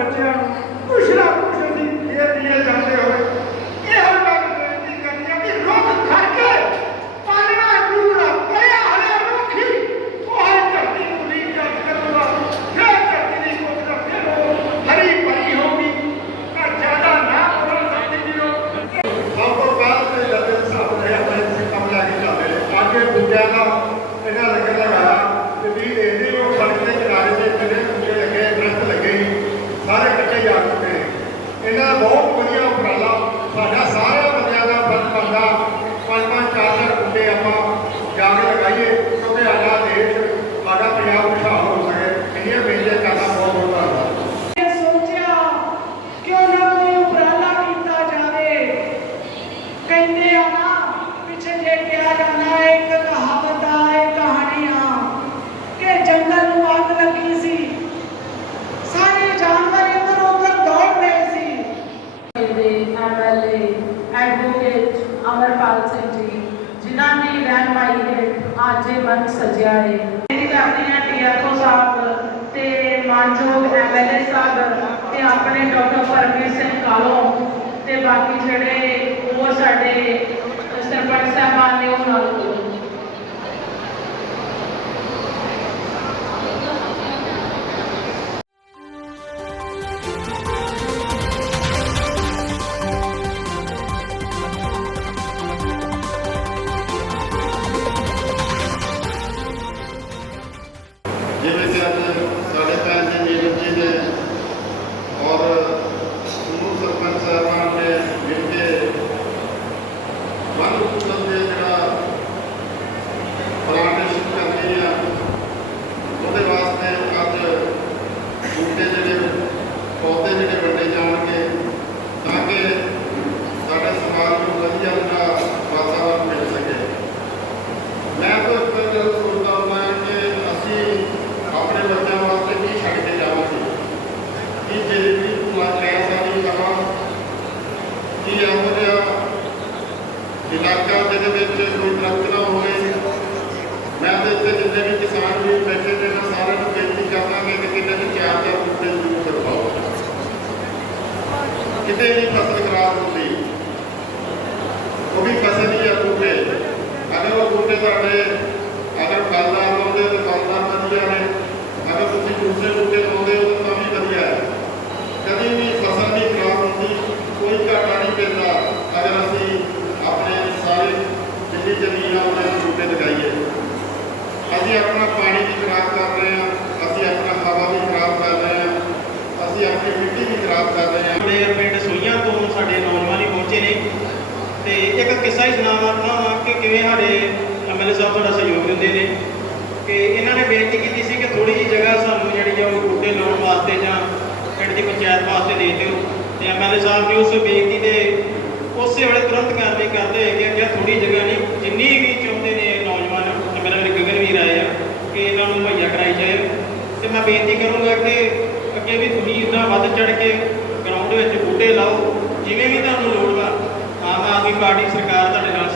ਬੱਚਿਆਂ ਨੂੰ। MLA advocate Amarpal Singh ji, ਜਿਨ੍ਹਾਂ ਨੇ ਰਹਿਨਮਾਈ ਹੇਠ ਅੱਜ ਇਹ ਮੰਚ ਸਜਿਆ ਹੈ। ਮੇਰੀ ਕਰਦੀ ਹਾਂ ਟੀਆਰਓ ਸਾਹਿਬ ਤੇ ਮਾਨਯੋਗ ਐਮਐਲਏ ਸਾਹਿਬ ਤੇ ਆਪਣੇ ਡਾਕਟਰ ਪਰਮੇਸ਼ ਸਿੰਘ ਕਾਲੋ ਜਿਵੇਂ ਕਿ ਅੱਜ ਸਾਡੇ ਭੈਣ ਜੀ ਨੀਰਜ ਜੀ ਨੇ ਔਰ ਸਮੂਹ ਸਰਪੰਚ ਸਾਹਿਬਾਨ ਨੇ ਮਿਲ ਕੇ ਵਨ ਉਪਕਰਨ ਦੇ ਜਿਹੜਾ ਪਲਾਂਟੇਸ਼ਨ ਕਰਨੀ ਆ ਉਹਦੇ ਵਾਸਤੇ ਅੱਜ ਬੂਟੇ ਜਿਹੜੇ ਪੌਦੇ ਜਿਹੜੇ ਵੱਡੇ ਜਾਣਗੇ ਤਾਂ ਕਿ ਸਾਡੇ ਸਮਾਜ ਨੂੰ ਵਧੀਆ ਜਿਹੜਾ ਵਾਤਾਵਰਨ ਮਿਲ ਸਕੇ ਮੈਂ ਤਾਂ ਇੱਕ ਗੱਲ ਸੋਚਦਾ ਹੁੰਦਾ ਕਿ ਅਸੀਂ ਆਪਣੇ ਬੱਚਿਆਂ ਵਾਸਤੇ ਕੀ ਛੱਡ ਕੇ ਜਾਵਾਂਗੇ ਕੀ ਜੇ ਵੀ ਪੁਆਇੰਟ ਲੈ ਸਾਡੀ ਕਹਾਂ ਕੀ ਇਹੋ ਜਿਹਾ ਇਲਾਕਾ ਜਿਹਦੇ ਵਿੱਚ ਕੋਈ ਦਰਖਤ ਨਾ ਹੋਵੇ। ਮੈਂ ਤਾਂ ਇੱਥੇ ਜਿੰਨੇ ਵੀ ਕਿਸਾਨ ਵੀ ਬੈਠੇ ਨੇ ਨਾ, ਸਾਰਿਆਂ ਨੂੰ ਬੇਨਤੀ ਕਰਦਾ ਕਿ ਕਿਤੇ ਵੀ ਚਾਰ ਚਾਰ ਬੂਟੇ ਜ਼ਰੂਰ ਕਰਵਾਓ ਕਿਤੇ ਵੀ ਫਸਲ ਖਰਾਬ ਹੁੰਦੀ ਉਹ ਵੀ ਫਸਲ ਹੀ ਆ ਬੂਟੇ। ਅਗਰ ਉਹ ਬੂਟੇ ਤੁਹਾਡੇ ਅਗਰ ਫਲਦਾਰ ਲਾਉਂਦੇ ਹੋ ਤਾਂ ਫਲਦਾਰ ਵਧੀਆ ਨੇ, ਅਗਰ ਤੁਸੀਂ ਦੂਸਰੇ ਬੂਟੇ ਲਾਉਂਦੇ ਹੋ ਤਾਂ ਵੀ ਵਧੀਆ ਹੈ ਕਦੀ ਵੀ ਫਸਲ ਨਹੀਂ ਖਰਾਬ ਹੁੰਦੀ ਕੋਈ ਘਾਟਾ ਨਹੀਂ ਪੈਂਦਾ ਅਗਰ ਅਸੀਂ ਆਪਣੇ ਸਾਰੇ ਜਿੰਨੀ ਜ਼ਮੀਨ ਬੂਟੇ ਲਗਾਈਏ। ਅਸੀਂ ਆਪਣਾ ਪਾਣੀ ਵੀ ਖਰਾਬ ਕਰ ਰਹੇ ਹਾਂ, ਅਸੀਂ ਆਪਣਾ ਹਵਾ ਵੀ ਖਰਾਬ ਕਰ ਰਹੇ ਹਾਂ, ਅਸੀਂ ਆਪਣੀ ਮਿੱਟੀ ਵੀ ਖਰਾਬ ਕਰ ਰਹੇ ਹਾਂ। ਆਪਣੇ ਪਿੰਡ ਸੋਈਆਂ ਤੋਂ ਸਾਡੇ ਨੌਜਵਾਨ ਹੀ ਪਹੁੰਚੇ ਨੇ। ਤੇ ਇੱਕ ਕਿੱਸਾ ਹੀ ਸੁਣਾਉਣਾ ਵਾ ਕਿ ਕਿਵੇਂ ਸਾਡੇ ਐਮਐਲਏ ਸਾਹਿਬ ਤੁਹਾਡਾ ਸਹਿਯੋਗ ਦਿੰਦੇ ਨੇ। ਕਿ ਇਹਨਾਂ ਨੇ ਬੇਨਤੀ ਕੀਤੀ ਸੀ ਕਿ ਥੋੜੀ ਜਿਹੀ ਜਗ੍ਹਾ ਸਾਨੂੰ ਜਿਹੜੀ ਆ ਉਹ ਬੂਟੇ ਲਾਉਣ ਵਾਸਤੇ ਜਾਂ ਪਿੰਡ ਦੀ ਪੰਚਾਇਤ ਵਾਸਤੇ ਦੇ ਦਿਓ। ਤੇ ਐਮਐਲਏ ਸਾਹਿਬ ਨੇ ਉਸ ਬੇਨਤੀ ਤੇ ਉਸੇ ਵੇਲੇ ਤੁਰੰਤ ਕਾਰਵਾਈ ਕਰਦੇ ਹੈਗੇ ਕਿ ਥੋੜੀ ਜਗ੍ਹਾ ਨਹੀਂ ਜਿੰਨੀ ਵੀ ਚਾਹੁੰਦੇ ਨੇ ਨੌਜਵਾਨ ਮੇਰੇ ਮੇਰੇ ਗਗਨਵੀਰ ਆਏ ਆ ਕਿ ਇਹਨਾਂ ਨੂੰ ਮੁਹੱਈਆ ਕਰਾਈ ਜਾਏ ਤੇ ਮੈਂ ਬੇਨਤੀ ਕਰੂੰਗਾ ਕਿ ਅੱਗੇ ਵੀ ਤੁਸੀਂ ਇਦਾਂ ਵੱਧ ਚੜ ਕੇ ਗਰਾਊਂਡ ਵਿੱਚ ਬੂਟੇ ਲਾਓ, ਜਿਵੇਂ ਵੀ ਤੁਹਾਨੂੰ ਲੋੜ ਵਾ, ਆਮ ਆਦਮੀ ਪਾਰਟੀ ਸਰਕਾਰ ਤੁਹਾਡੇ ਨਾਲ